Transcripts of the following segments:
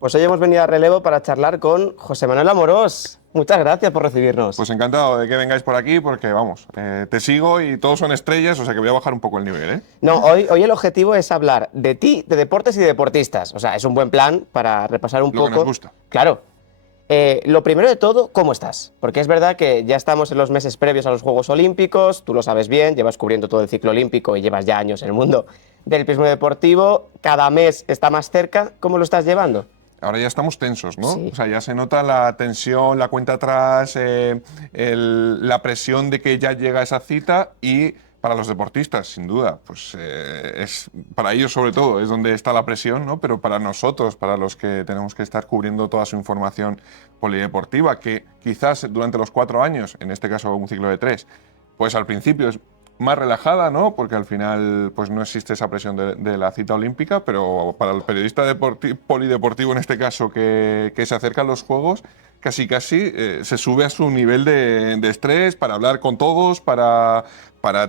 Pues hoy hemos venido a Relevo para charlar con José Manuel Amorós. Muchas gracias por recibirnos. Pues encantado de que vengáis por aquí porque, vamos, te sigo y todos son estrellas, o sea que voy a bajar un poco el nivel, ¿eh? No, hoy el objetivo es hablar de ti, de deportes y de deportistas. O sea, es un buen plan para repasar un Lo poco. que nos gusta. Claro. Lo primero de todo, ¿cómo estás? Porque es verdad que ya estamos en los meses previos a los Juegos Olímpicos, tú lo sabes bien, llevas cubriendo todo el ciclo olímpico y llevas ya años en el mundo del pismo deportivo. Cada mes está más cerca. ¿Cómo lo estás llevando? Ahora ya estamos tensos, ¿no? Sí. O sea, ya se nota la tensión, la cuenta atrás, la presión de que ya llega esa cita y para los deportistas, sin duda, pues es para ellos sobre todo es donde está la presión, ¿no? Pero para nosotros, para los que tenemos que estar cubriendo toda su información polideportiva, que quizás durante los 4 años, en este caso un ciclo de 3, pues al principio es más relajada, ¿no? Porque al final pues no existe esa presión de la cita olímpica, pero para el periodista polideportivo en este caso que se acerca a los Juegos, casi se sube a su nivel de estrés para hablar con todos, para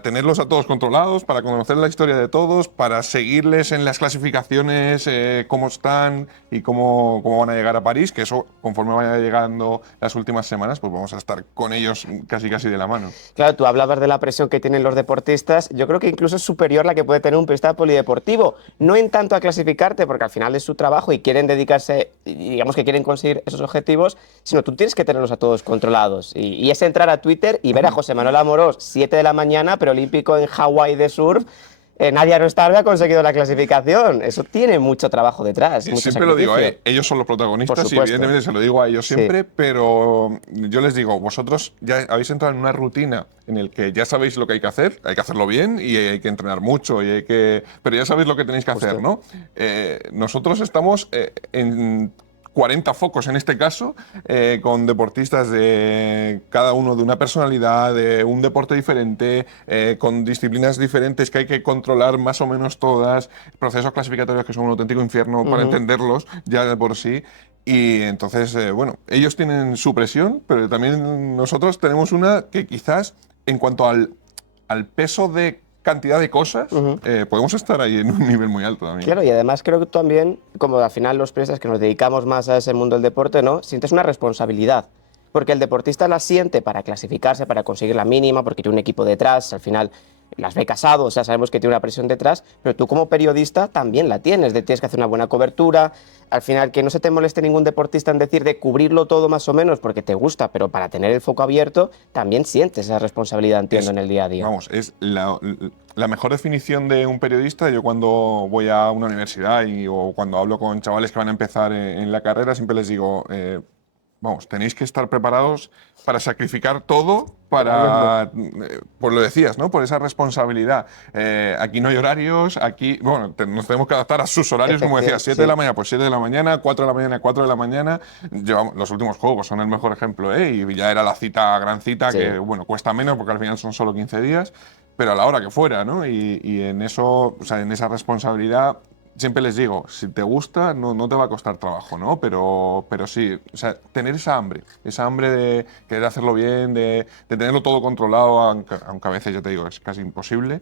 tenerlos a todos controlados, para conocer la historia de todos, para seguirles en las clasificaciones, cómo están y cómo van a llegar a París, que eso, conforme vayan llegando las últimas semanas, pues vamos a estar con ellos casi de la mano. Claro, tú hablabas de la presión que tienen los deportistas. Yo creo que incluso es superior la que puede tener un periodista polideportivo. No en tanto a clasificarte, porque al final es su trabajo y quieren dedicarse, y digamos que quieren conseguir esos objetivos, sino tú tienes que tenerlos a todos controlados. Y es entrar a Twitter y ver a José Manuel Amorós, 7 de la mañana, preolímpico en Hawái de surf. Nadia Aerostarbe ha conseguido la clasificación. Eso tiene mucho trabajo detrás. Mucho Siempre lo digo, sacrificio. ellos son los Por protagonistas y supuesto. evidentemente se lo digo a ellos Sí. siempre, pero yo les digo, vosotros ya habéis entrado en una rutina en el que ya sabéis lo que hay que hacerlo bien y hay que entrenar mucho, pero ya sabéis lo que tenéis que hacer, Justo. ¿no? Nosotros estamos en 40 focos en este caso, con deportistas de cada uno de una personalidad, de un deporte diferente, con disciplinas diferentes que hay que controlar más o menos todas, procesos clasificatorios que son un auténtico infierno para entenderlos ya de por sí. Y entonces, bueno, ellos tienen su presión, pero también nosotros tenemos una que quizás en cuanto al peso de cantidad de cosas, podemos estar ahí en un nivel muy alto también. Claro, y además creo que también, como al final los periodistas que nos dedicamos más a ese mundo del deporte, ¿no? Sientes una responsabilidad. Porque el deportista la siente para clasificarse, para conseguir la mínima, porque tiene un equipo detrás, al final las ve casado, o sea, sabemos que tiene una presión detrás, pero tú como periodista también la tienes, tienes que hacer una buena cobertura, al final que no se te moleste ningún deportista en decir de cubrirlo todo más o menos porque te gusta, pero para tener el foco abierto también sientes esa responsabilidad, entiendo, en el día a día. Vamos, es la mejor definición de un periodista. Yo cuando voy a una universidad o cuando hablo con chavales que van a empezar en la carrera, siempre les digo, vamos, tenéis que estar preparados para sacrificar todo por lo decías, ¿no? Por esa responsabilidad. Aquí no hay horarios, aquí, bueno, nos tenemos que adaptar a sus horarios, como decías, 7 de la mañana, pues 7 de la mañana, 4 de la mañana, 4 de la mañana. Los últimos Juegos son el mejor ejemplo, ¿eh? Y ya era la cita, gran cita, Sí. que, bueno, cuesta menos porque al final son solo 15 días, pero a la hora que fuera, ¿no? Y en eso, o sea, en esa responsabilidad, siempre les digo, si te gusta, no te va a costar trabajo, ¿no? Pero sí, o sea, tener esa hambre de querer hacerlo bien, de tenerlo todo controlado, aunque a veces, ya te digo, es casi imposible,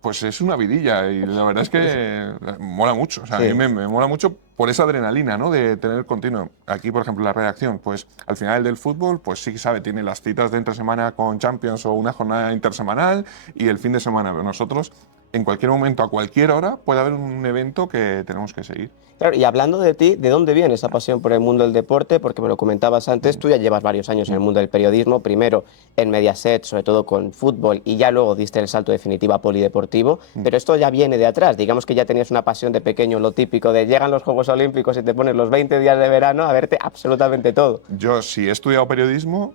pues es una vidilla y la verdad es que mola mucho. O sea, Sí. a mí me mola mucho por esa adrenalina, ¿no? De tener continuo. Aquí, por ejemplo, la redacción, pues al final del fútbol, pues sí sabe, tiene las citas de entre semana con Champions o una jornada intersemanal y el fin de semana. Pero nosotros, en cualquier momento, a cualquier hora, puede haber un evento que tenemos que seguir. Claro, y hablando de ti, ¿de dónde viene esa pasión por el mundo del deporte? Porque me lo comentabas antes, tú ya llevas varios años en el mundo del periodismo, primero en Mediaset, sobre todo con fútbol, y ya luego diste el salto definitivo a polideportivo, pero esto ya viene de atrás, digamos que ya tenías una pasión de pequeño, lo típico de llegan los Juegos Olímpicos y te pones los 20 días de verano a verte absolutamente todo. Yo, si he estudiado periodismo,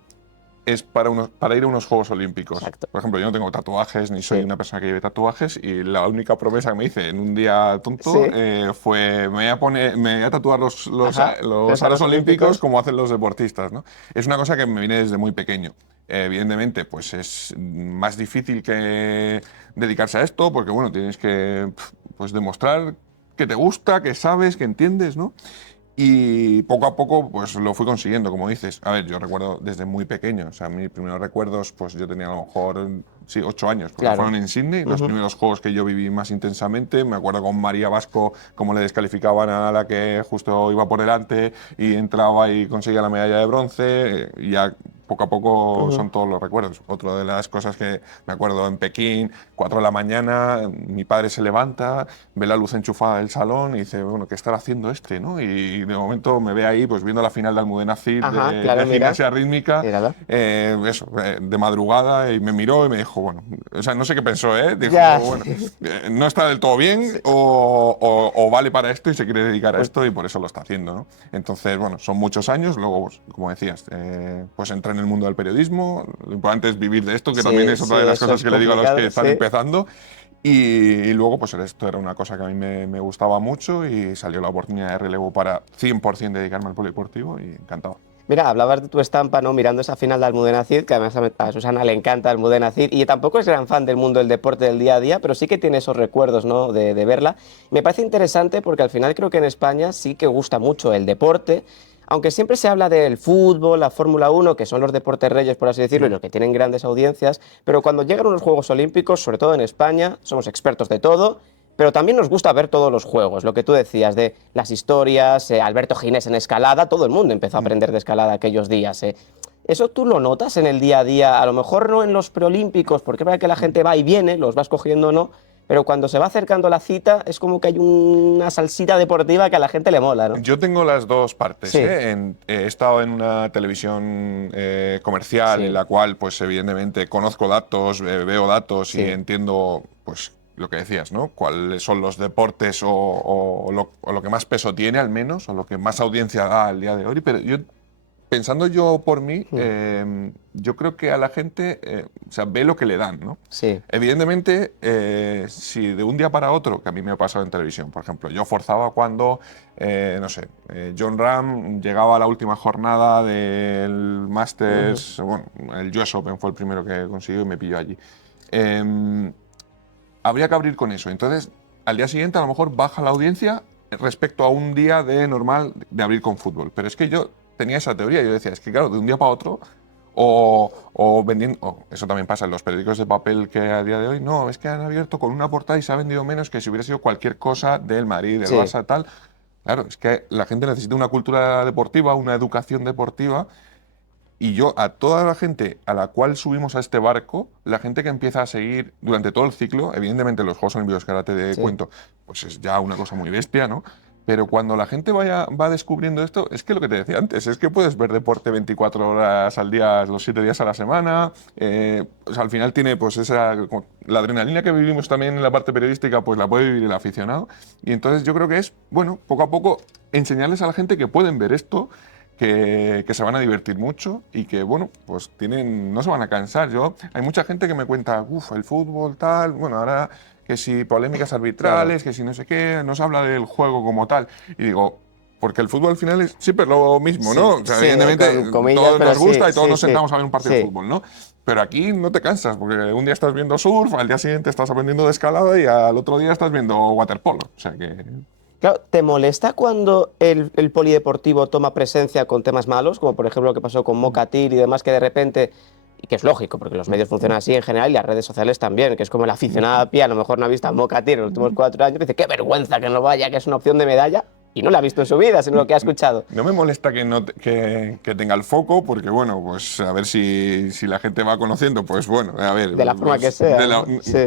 es para ir a unos Juegos Olímpicos. Exacto. Por ejemplo, yo no tengo tatuajes, ni soy Sí. una persona que lleve tatuajes, y la única promesa que me hice en un día tonto Sí. fue me voy a tatuar los Ajá, los aros aros olímpicos. olímpicos como hacen los deportistas, ¿no? Es una cosa que me viene desde muy pequeño. Evidentemente, pues es más difícil que dedicarse a esto, porque bueno, tienes que pues demostrar que te gusta, que sabes, que entiendes, ¿no? Y poco a poco, pues lo fui consiguiendo, como dices. A ver, yo recuerdo desde muy pequeño, o sea, mis primeros recuerdos, pues yo tenía a lo mejor, sí, 8 años, porque Claro. fueron en Sydney, los primeros juegos que yo viví más intensamente. Me acuerdo con María Vasco, cómo le descalificaban a la que justo iba por delante y entraba y conseguía la medalla de bronce. Y ya poco a poco son todos los recuerdos. Otra de las cosas que me acuerdo en Pekín, 4 de la mañana, mi padre se levanta, ve la luz enchufada del salón y dice, bueno, ¿qué estará haciendo este? ¿No? Y de momento me ve ahí pues viendo la final de Almudena Cid Ajá, de, claro, de mira. gimnasia rítmica, Míralo. de madrugada, y me miró y me dijo, bueno, o sea, no sé qué pensó, ¿eh? Dijo, Ya. bueno, no está del todo bien o vale para esto y se quiere dedicar a esto y por eso lo está haciendo, ¿no? Entonces, bueno, son muchos años, luego, pues, como decías, pues entré en el mundo del periodismo, lo importante es vivir de esto, que también es Sí, otra de las eso cosas es que le digo a los que complicado, están sí. empezando. Y luego, pues esto era una cosa que a mí me gustaba mucho y salió la oportunidad de relevo para 100% dedicarme al polideportivo y encantado. Mira, hablabas de tu estampa, ¿no? Mirando esa final de Almudena Cid, que además a Susana le encanta Almudena Cid, y tampoco es gran fan del mundo del deporte del día a día, pero sí que tiene esos recuerdos, ¿no? De verla. Me parece interesante porque al final creo que en España sí que gusta mucho el deporte, aunque siempre se habla del fútbol, la Fórmula 1, que son los deportes reyes, por así decirlo, y los que tienen grandes audiencias, pero cuando llegan unos Juegos Olímpicos, sobre todo en España, somos expertos de todo. Pero también nos gusta ver todos los juegos, lo que tú decías de las historias, Alberto Ginés en escalada, todo el mundo empezó a aprender de escalada aquellos días. ¿Eso tú lo notas en el día a día? A lo mejor no en los preolímpicos, porque es verdad que la gente va y viene, los vas cogiendo o no, pero cuando se va acercando la cita es como que hay una salsita deportiva que a la gente le mola, ¿no? Yo tengo las dos partes, Sí, ¿eh? He estado en una televisión comercial en sí, la cual, pues evidentemente, conozco datos, veo datos y sí. entiendo, pues, lo que decías, ¿no? Cuáles son los deportes o lo que más peso tiene, al menos, o lo que más audiencia da al día de hoy. Pero yo, pensando yo por mí, Mm, yo creo que a la gente, o sea, ve lo que le dan, ¿no? sí. Evidentemente, si de un día para otro, que a mí me ha pasado en televisión, por ejemplo, yo forzaba cuando, no sé, John Ram llegaba a la última jornada del Ujú. Masters, bueno, el US Open fue el primero que consiguió y me pilló allí. Em, Habría que abrir con eso. Entonces, al día siguiente a lo mejor baja la audiencia respecto a un día de normal de abrir con fútbol. Pero es que yo tenía esa teoría. Yo decía, es que claro, de un día para otro, o vendiendo, eso también pasa en los periódicos de papel que a día de hoy, no, es que han abierto con una portada y se ha vendido menos que si hubiera sido cualquier cosa del Madrid, del Sí, Barça, tal. Claro, es que la gente necesita una cultura deportiva, una educación deportiva y yo, a toda la gente a la cual subimos a este barco, la gente que empieza a seguir durante todo el ciclo, evidentemente los Juegos Olímpicos que ahora te sí. cuento, pues es ya una cosa muy bestia, ¿no? Pero cuando la gente va descubriendo esto, es que lo que te decía antes, es que puedes ver deporte 24 horas al día, los 7 días a la semana. O sea, al final tiene pues la adrenalina que vivimos también en la parte periodística, pues la puede vivir el aficionado. Y entonces yo creo que es, bueno, poco a poco enseñarles a la gente que pueden ver esto, que se van a divertir mucho y que, bueno, pues no se van a cansar. Hay mucha gente que me cuenta, uff, el fútbol, tal, bueno, ahora que si polémicas Claro. arbitrales, que si no sé qué, no se habla del juego como tal. Y digo, porque el fútbol al final es siempre lo mismo, Sí, ¿no? O sea, sí, evidentemente con comillas, todos pero nos sí, gusta y todos sí, nos sí. sentamos a ver un partido de Sí. fútbol, ¿no? Pero aquí no te cansas, porque un día estás viendo surf, al día siguiente estás aprendiendo de escalada y al otro día estás viendo waterpolo. O sea que... Claro, ¿te molesta cuando el polideportivo toma presencia con temas malos, como por ejemplo lo que pasó con Mocatir y demás, que de repente, y que es lógico, porque los medios funcionan así en general y las redes sociales también, que es como el aficionado a pie, a lo mejor no ha visto a Mocatir en los últimos 4 años, y dice, qué vergüenza que no vaya, que es una opción de medalla, y no la ha visto en su vida, sino lo que ha escuchado. No me molesta que, no, que tenga el foco, porque bueno, pues a ver si la gente va conociendo, pues bueno, a ver, De la forma que pues, sea, ¿no? Sí,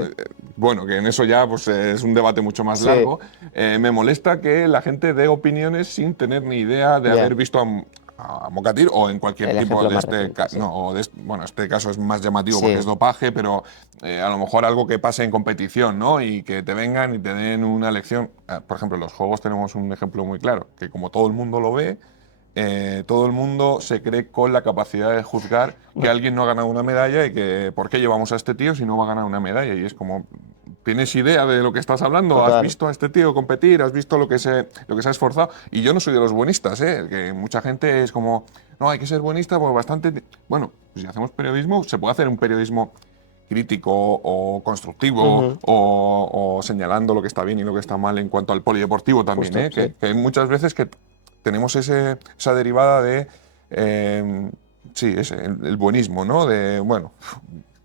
bueno, que en eso ya pues, es un debate mucho más sí, largo. Me molesta que la gente dé opiniones sin tener ni idea de haber ya, visto a Mocatir o en cualquier el tipo ejemplo de más reciente, sí. no, bueno, este caso es más llamativo porque es Sí, dopaje, pero a lo mejor algo que pase en competición, ¿no? Y que te vengan y te den una lección. Por ejemplo, en los juegos tenemos un ejemplo muy claro, que como todo el mundo lo ve, todo el mundo se cree con la capacidad de juzgar que alguien no ha ganado una medalla y que por qué llevamos a este tío si no va a ganar una medalla. Y es como, ¿tienes idea de lo que estás hablando? ¿Has total. visto a este tío competir? ¿Has visto lo que se ha esforzado? Y yo no soy de los buenistas, ¿eh? Que mucha gente es como, no, hay que ser buenista, pues bastante... Bueno, pues si hacemos periodismo, se puede hacer un periodismo crítico o constructivo Ujú, o señalando lo que está bien y lo que está mal en cuanto al polideportivo también, justo, ¿eh? sí. Que hay muchas veces que tenemos esa derivada de, sí, el buenismo, ¿no? De, bueno,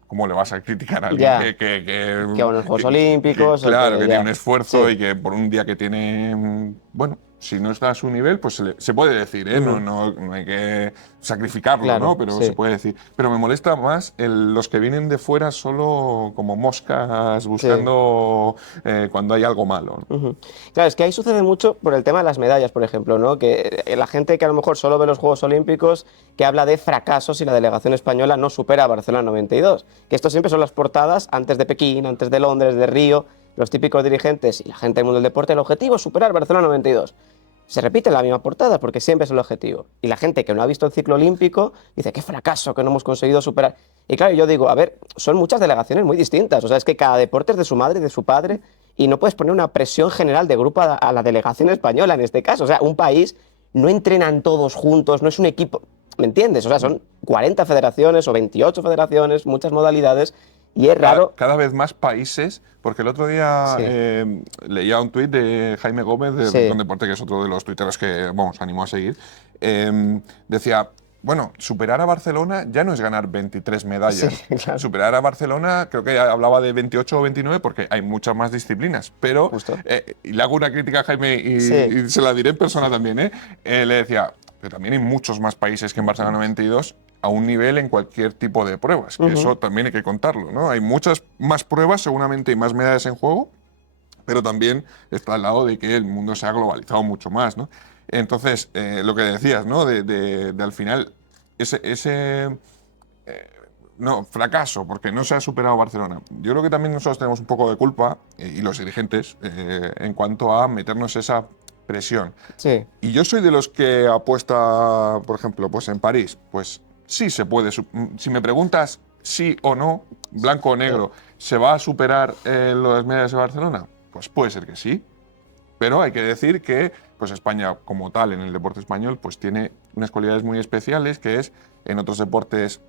¿cómo le vas a criticar a alguien Ya, que van los Juegos Olímpicos o claro, que que tiene un ya. esfuerzo Sí. y que por un día que tiene, bueno, si no está a su nivel, pues se puede decir, ¿eh? No, Ujú. no hay que sacrificarlo, ¿no? Claro, Pero se sí. puede decir. Pero me molesta más los que vienen de fuera solo como moscas Sí. buscando cuando hay algo malo, ¿no? Ujú. Claro, es que ahí sucede mucho por el tema de las medallas, por ejemplo, ¿no? Que la gente que a lo mejor solo ve los Juegos Olímpicos, que habla de fracasos si la delegación española no supera a Barcelona 92. Que esto siempre son las portadas antes de Pekín, antes de Londres, de Río, los típicos dirigentes y la gente del mundo del deporte, el objetivo es superar Barcelona 92. Se repite la misma portada porque siempre es el objetivo. Y la gente que no ha visto el ciclo olímpico dice, qué fracaso que no hemos conseguido superar. Y claro, yo digo, a ver, son muchas delegaciones muy distintas. O sea, es que cada deporte es de su madre y de su padre y no puedes poner una presión general de grupo a la delegación española en este caso. O sea, un país no entrenan todos juntos, no es un equipo, ¿me entiendes? O sea, son 40 federaciones o 28 federaciones, muchas modalidades y es Cada, raro. cada vez más países, porque el otro día Sí, leía un tuit de Jaime Gómez de Rincón sí, Deporte, que es otro de los tuiteros que, vamos, animó a seguir, decía, bueno, superar a Barcelona ya no es ganar 23 sí, medallas. claro, Superar a Barcelona, creo que hablaba de 28 o 29, porque hay muchas más disciplinas. Pero, justo. y le hago una crítica a Jaime Sí, y se la diré en persona también, le decía, pero también hay muchos más países que en Barcelona 92 a un nivel en cualquier tipo de pruebas, que ujú, eso también hay que contarlo, ¿no? Hay muchas más pruebas, seguramente hay más medallas en juego, pero también está al lado de que el mundo se ha globalizado mucho más, ¿no? Entonces, lo que decías, ¿no? De al final, ese no, fracaso, porque no se ha superado Barcelona. Yo creo que también nosotros tenemos un poco de culpa, y los dirigentes, en cuanto a meternos esa presión. sí, Y yo soy de los que apuesta, por ejemplo, pues en París, pues sí se puede. Si me preguntas sí o no, blanco o sí. negro, ¿se va a superar las medallas de Barcelona? Pues puede ser que sí, pero hay que decir que pues España como tal en el deporte español pues tiene unas cualidades muy especiales que es en otros deportes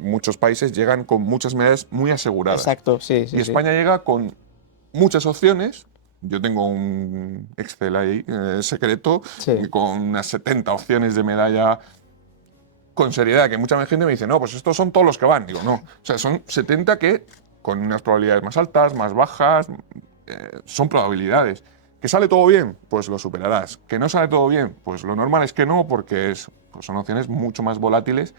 muchos países llegan con muchas medallas muy aseguradas Exacto, sí, y sí, sí. España llega con muchas opciones. Yo tengo un Excel ahí secreto Sí, con unas 70 opciones de medalla con seriedad, que mucha gente me dice, no, pues estos son todos los que van. Digo, no, o sea, son 70 que con unas probabilidades más altas, más bajas, son probabilidades. ¿Que sale todo bien? Pues lo superarás. ¿Que no sale todo bien? Pues lo normal es que no, porque pues son opciones mucho más volátiles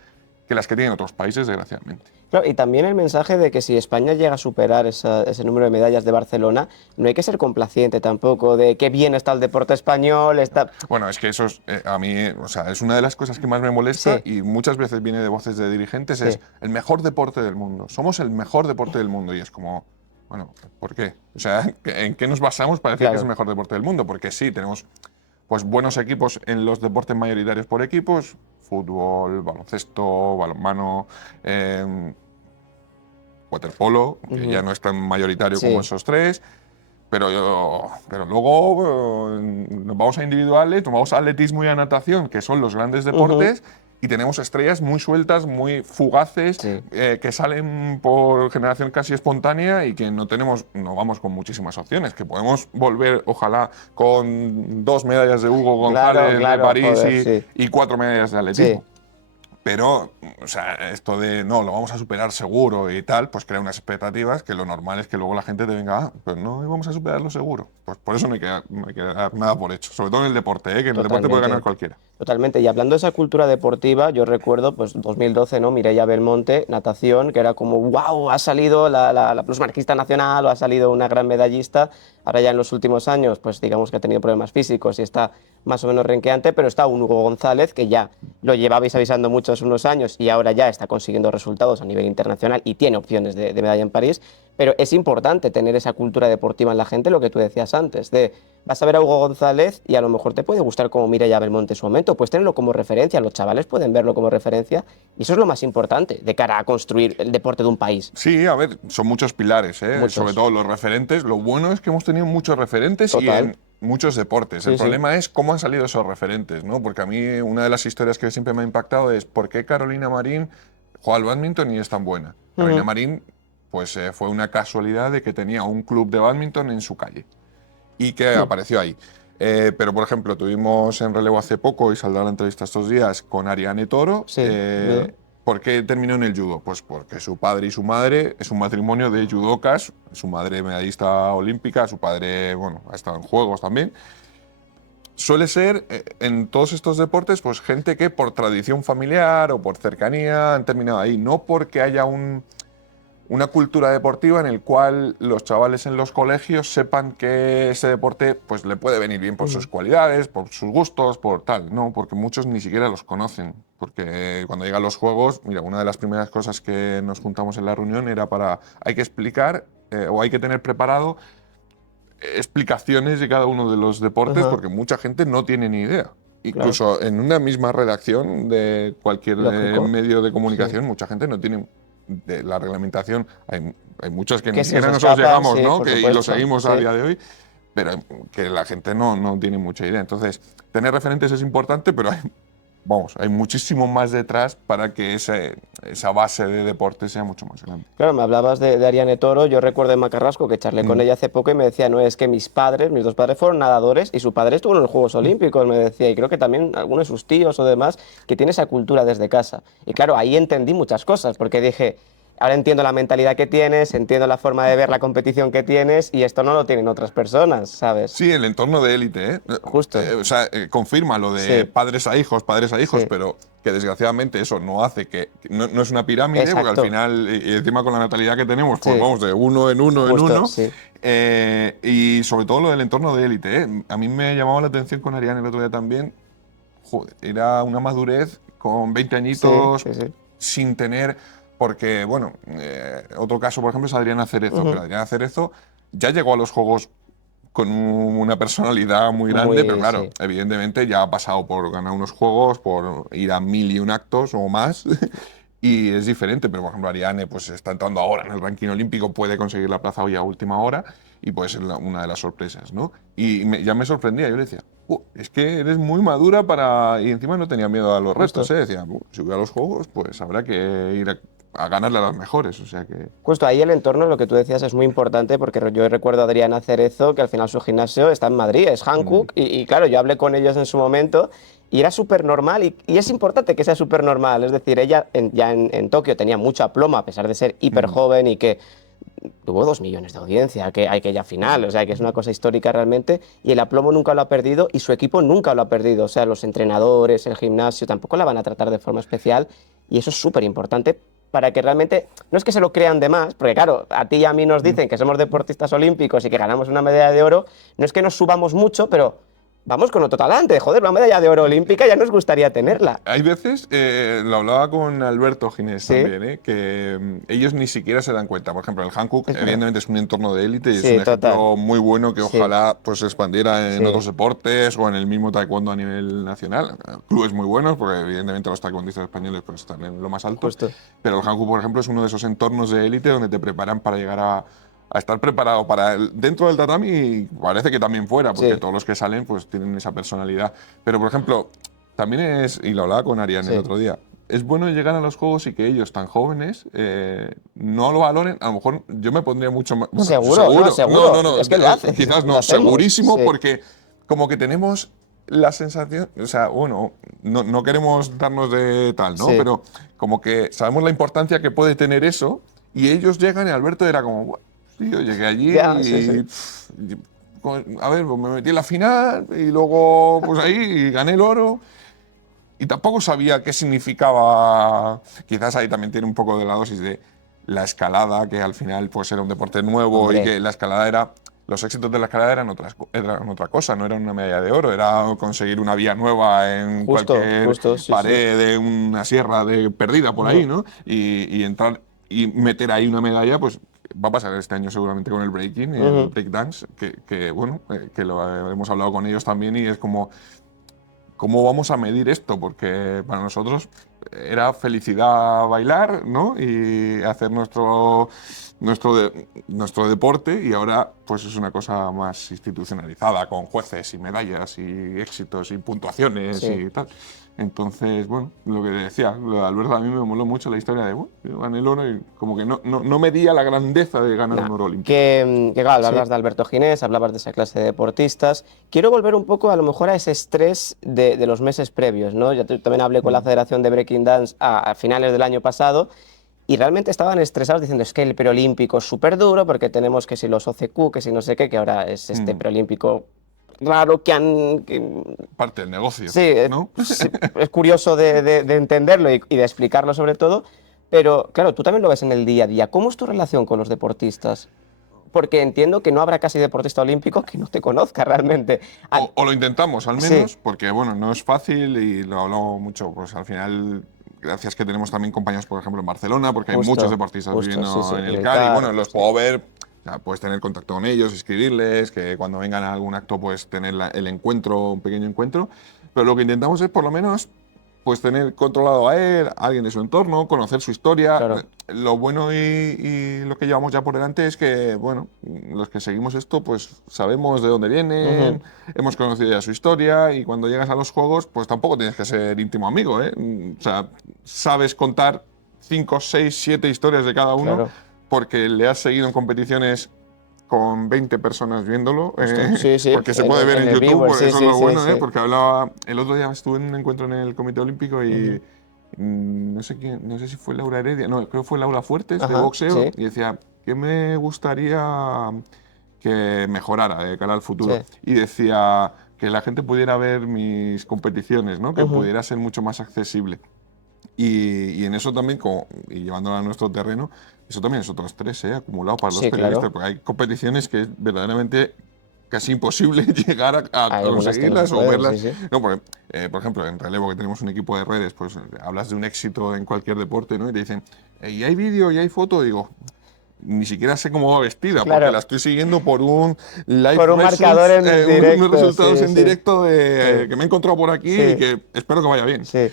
que las que tienen otros países, desgraciadamente. claro, y también el mensaje de que si España llega a superar ese número de medallas de Barcelona, no hay que ser complaciente tampoco de qué bien está el deporte español, está... Bueno, es que eso es, a mí, o sea, es una de las cosas que más me molesta Sí, y muchas veces viene de voces de dirigentes, es sí, el mejor deporte del mundo. Somos el mejor deporte del mundo y es como, bueno, ¿por qué? O sea, ¿en qué nos basamos para decir que es el claro. mejor deporte del mundo? Porque sí, tenemos pues buenos equipos en los deportes mayoritarios por equipos, fútbol, baloncesto, balonmano, waterpolo, que ya Ujú, no es tan mayoritario como sí, esos tres. Pero luego nos vamos a individuales, nos vamos a atletismo y a natación, que son los grandes ujú, deportes, y tenemos estrellas muy sueltas, muy fugaces, sí. que salen por generación casi espontánea y que no vamos con muchísimas opciones, que podemos volver, ojalá, con 2 medallas de Hugo Claro, González de claro, París joder, sí, y 4 medallas de sí. atletismo. Pero, o sea, esto de no, lo vamos a superar seguro y tal, pues crea unas expectativas que lo normal es que luego la gente te venga, ah, pues no vamos a superarlo seguro. Pues por eso no hay que dar nada por hecho. Sobre todo en el deporte, que en el deporte puede ganar Totalmente. cualquiera. Totalmente. Y hablando de esa cultura deportiva, yo recuerdo, pues 2012, ¿no? Mireia Belmonte, natación, que era como, wow, ha salido la plusmarquista nacional o ha salido una gran medallista. Ahora ya en los últimos años, pues digamos que ha tenido problemas físicos y está más o menos renqueante, pero está un Hugo González que ya lo llevabais avisando mucho hace unos años y ahora ya está consiguiendo resultados a nivel internacional y tiene opciones de medalla en París. Pero es importante tener esa cultura deportiva en la gente, lo que tú decías antes, de vas a ver a Hugo González y a lo mejor te puede gustar como Mireia Belmonte en su momento, puedes tenerlo como referencia, los chavales pueden verlo como referencia y eso es lo más importante de cara a construir el deporte de un país. Sí, a ver, son muchos pilares, sobre Muchos. todo los referentes. Lo bueno es que hemos tenido muchos referentes y Total. en muchos deportes. El Sí, sí. problema es cómo han salido esos referentes, ¿no? Porque a mí una de las historias que siempre me ha impactado es por qué Carolina Marín juega al bádminton y es tan buena. Carolina Ujú. Marín, pues fue una casualidad de que tenía un club de bádminton en su calle y que apareció ahí. Pero, por ejemplo, tuvimos en relevo hace poco, y saldrá la entrevista estos días, con Ariane Toro. Sí, judo. ¿Por qué terminó en el judo? Pues porque su padre y su madre es un matrimonio de judokas, su madre medallista olímpica, su padre, bueno, ha estado en juegos también. Suele ser, en todos estos deportes, pues gente que por tradición familiar o por cercanía han terminado ahí, no porque haya una cultura deportiva en el cual los chavales en los colegios sepan que ese deporte pues le puede venir bien por sus cualidades, por sus gustos, por tal. No, porque muchos ni siquiera los conocen. Porque cuando llegan los juegos, mira, una de las primeras cosas que nos juntamos en la reunión era hay que explicar o hay que tener preparado explicaciones de cada uno de los deportes, Ajá. porque mucha gente no tiene ni idea. Claro. Incluso en una misma redacción de cualquier Lógico. medio de comunicación, Sí. mucha gente no tiene de la reglamentación. Hay muchas que Que ni se nos siquiera nosotros escapan, llegamos, sí, ¿no? por Y lo supuesto. seguimos Sí. a día de hoy, pero que la gente no tiene mucha idea. Entonces, tener referentes es importante, pero hay muchísimo más detrás para que esa base de deporte sea mucho más grande. Claro, me hablabas de Ariane Toro, yo recuerdo en Macarrasco que charlé con ella hace poco y me decía, no, es que mis dos padres fueron nadadores y su padre estuvo en los Juegos Olímpicos, me decía, y creo que también algunos de sus tíos o demás, que tiene esa cultura desde casa. Y claro, ahí entendí muchas cosas, porque dije, ahora entiendo la mentalidad que tienes, entiendo la forma de ver la competición que tienes y esto no lo tienen otras personas, ¿sabes? Sí, el entorno de élite, ¿eh? Justo. O sea, confirma lo de Sí, padres a hijos, sí, pero que desgraciadamente eso no hace que no es una pirámide, porque al exacto. final, y encima con la natalidad que tenemos, pues Sí, vamos de uno en uno en justo, uno. sí. Y sobre todo lo del entorno de élite, ¿eh? A mí me llamaba la atención con Ariane el otro día también. Joder, era una madurez con 20 Sí, añitos, sí, sí. sin tener. Porque, bueno, otro caso, por ejemplo, es Adriana Cerezo. Pero Ujú. Adriana Cerezo ya llegó a los Juegos con una personalidad muy grande, pero Muy, claro, sí. evidentemente ya ha pasado por ganar unos juegos, por ir a 1001 actos o más, y es diferente. Pero, por ejemplo, Ariane pues, está entrando ahora en el ranking olímpico, puede conseguir la plaza hoy a última hora y puede ser una de las sorpresas, ¿no? Y ya me sorprendía, yo le decía, es que eres muy madura para... Y encima no tenía miedo a los retos, Justo. ¿eh? Decía, si voy a los juegos, pues habrá que ir a ganarle a las mejores, o sea que... Justo ahí el entorno, lo que tú decías, es muy importante porque yo recuerdo a Adriana Cerezo, que al final su gimnasio está en Madrid, es Mm, Hankook, y claro, yo hablé con ellos en su momento y era súper normal y es importante que sea súper normal, es decir, ella en Tokio tenía mucha aploma a pesar de ser hiper mm, joven y que tuvo 2 millones de audiencia, que hay que ya final, o sea, que es una cosa histórica realmente, y el aplomo nunca lo ha perdido y su equipo nunca lo ha perdido, o sea, los entrenadores, el gimnasio, tampoco la van a tratar de forma especial y eso es súper importante para que realmente, no es que se lo crean de más, porque claro, a ti y a mí nos mm. dicen que somos deportistas olímpicos y que ganamos una medalla de oro, no es que nos subamos mucho, pero vamos con otro talante, joder, una medalla de oro olímpica ya nos gustaría tenerla. Hay veces, lo hablaba con Alberto Ginés Sí, también, que ellos ni siquiera se dan cuenta. Por ejemplo, el Hankook, es verdad. evidentemente, es un entorno de élite y es un Sí, total. ejemplo muy bueno que Sí, ojalá pues, se expandiera en sí, otros deportes o en el mismo taekwondo a nivel nacional. Clubes muy buenos, porque evidentemente los taekwondistas españoles pues, están en lo más alto. justo. Pero el Hankook, por ejemplo, es uno de esos entornos de élite donde te preparan para llegar a estar preparado para dentro del tatami y parece que también fuera, porque Sí, todos los que salen pues tienen esa personalidad. Pero, por ejemplo, también es, y lo hablaba con Ariane el sí. otro día, es bueno llegar a los juegos y que ellos, tan jóvenes, no lo valoren. A lo mejor yo me pondría mucho más. Bueno, Seguro, no, seguro. No, no, seguro. no. Es que lo haces, Quizás lo no, hacemos. segurísimo, Sí. porque como que tenemos la sensación. O sea, bueno, no queremos darnos de tal, ¿no? Sí. Pero como que sabemos la importancia que puede tener eso y ellos llegan y Alberto era como. "Buah, sí, yo llegué allí Ya, sí, sí. a ver, pues me metí en la final y luego pues ahí gané el oro y tampoco sabía qué significaba. Quizás ahí también tiene un poco de la dosis de la escalada, que al final pues era un deporte nuevo y Hombre, que la escalada era. Los éxitos de la escalada eran otra cosa, no eran una medalla de oro, era conseguir una vía nueva en justo, cualquier justo, sí, sí. pared de una sierra perdida por ahí, Ujú. ¿no? Y entrar y meter ahí una medalla, pues va a pasar este año seguramente con el breaking, el Ujú. breakdance, bueno, que lo hemos hablado con ellos también y es como ¿cómo vamos a medir esto? Porque para nosotros era felicidad bailar, ¿no? Y hacer nuestro deporte y ahora pues es una cosa más institucionalizada, con jueces y medallas y éxitos y puntuaciones Sí. y tal. Entonces, bueno, lo que decía, lo de Alberto, a mí me moló mucho la historia de, bueno, yo gané el oro y como que no medía la grandeza de ganar un Nah, oro olímpico. que claro, Sí. hablabas de Alberto Ginés, hablabas de esa clase de deportistas. Quiero volver un poco a lo mejor a ese estrés de los meses previos, ¿no? Yo también hablé con la Federación de Breaking Dance a finales del año pasado y realmente estaban estresados diciendo es que el preolímpico es súper duro porque tenemos que si los OCQ, que si no sé qué, que ahora es este preolímpico raro que han... Parte del negocio, Sí, ¿no? sí, es curioso de entenderlo y de explicarlo sobre todo, pero claro, tú también lo ves en el día a día. ¿Cómo es tu relación con los deportistas? Porque entiendo que no habrá casi deportista olímpico que no te conozca realmente. O lo intentamos al Sí, menos, porque bueno, no es fácil y lo hablamos mucho, pues al final, gracias que tenemos también compañeros, por ejemplo, en Barcelona, porque hay muchos deportistas justo, sí, sí, viviendo en en el el CAR y bueno, CAR, los sí. puedo ver, o sea, puedes tener contacto con ellos, escribirles, que cuando vengan a algún acto, pues tener el encuentro, un pequeño encuentro, pero lo que intentamos es por lo menos pues tener controlado a él, a alguien de su entorno, conocer su historia. Claro. Lo bueno y lo que llevamos ya por delante es que, bueno, los que seguimos esto, pues sabemos de dónde Ujú. vienen, hemos conocido ya su historia y cuando llegas a los juegos, pues tampoco tienes que ser íntimo amigo, ¿eh? O sea, sabes contar 5, 6, 7 historias de cada uno Claro. porque le has seguido en competiciones con 20 personas viéndolo, Justo. Sí, sí, porque se puede ver en en el YouTube, Viewer, sí, eso es sí, lo sí, bueno, sí. porque hablaba, el otro día estuve en un encuentro en el Comité Olímpico Ujú. y no sé quién, no sé si fue Laura Heredia, no, creo que fue Laura Fuertes de Ajá, boxeo sí, y decía, ¿qué me gustaría que mejorara de cara al sí. futuro? Y decía que la gente pudiera ver mis competiciones, ¿no? Que Ujú. pudiera ser mucho más accesible. Y en eso también, como, y llevándolo a nuestro terreno, eso también es otro estrés, acumulado para los Sí, periodistas, claro. porque hay competiciones que es verdaderamente casi imposible llegar a Hay algunas que no se conseguirlas o pueden, sí, verlas. sí. No, porque, por ejemplo, en relevo, que tenemos un equipo de redes, pues hablas de un éxito en cualquier deporte, ¿no? Y te dicen, ¿y hay vídeo y hay foto? Y digo, ni siquiera sé cómo va vestida, porque la Claro, estoy siguiendo por un live por un marcador results, en unos directo, resultados sí, en sí, directo sí, que me he encontrado por aquí y sí, que espero que vaya bien. sí.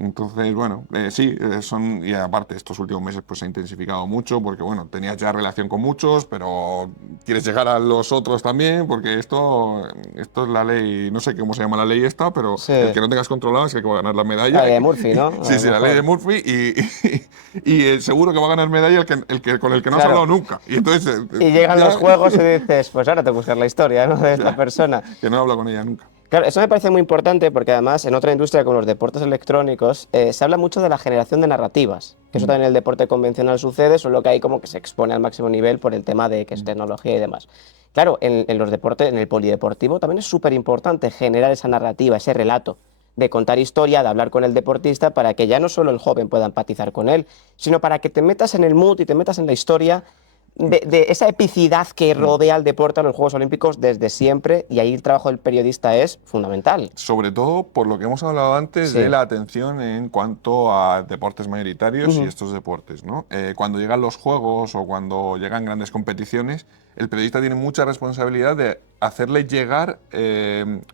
Entonces, bueno, sí, son, y aparte estos últimos meses pues se ha intensificado mucho porque, bueno, tenías ya relación con muchos, pero quieres llegar a los otros también porque esto es la ley, no sé cómo se llama la ley esta, pero Sí. el que no tengas controlado es el que va a ganar la La medalla. de Murphy, ¿no? A Sí, lo sí, la ley de mejor. Murphy y seguro que va a ganar medalla con el que no has hablado Claro. nunca. Y entonces, Y llegan los ya, juegos y dices, pues ahora tengo que buscar la historia, ¿no? De esta ya, persona. que no he hablado con ella nunca. Claro, eso me parece muy importante porque además en otra industria como los deportes electrónicos se habla mucho de la generación de narrativas, que eso Mm. también en el deporte convencional sucede, solo que hay como que se expone al máximo nivel por el tema de que es tecnología y demás. Claro, en los deportes, en el polideportivo también es súper importante generar esa narrativa, ese relato, de contar historia, de hablar con el deportista para que ya no solo el joven pueda empatizar con él, sino para que te metas en el mood y te metas en la historia de esa epicidad que Mm. rodea al deporte a los Juegos Olímpicos desde siempre y ahí el trabajo del periodista es fundamental. Sobre todo por lo que hemos hablado antes de Sí. la atención en cuanto a deportes mayoritarios y Ujú. estos deportes, ¿no? Cuando llegan los juegos o cuando llegan grandes competiciones, el periodista tiene mucha responsabilidad de hacerle llegar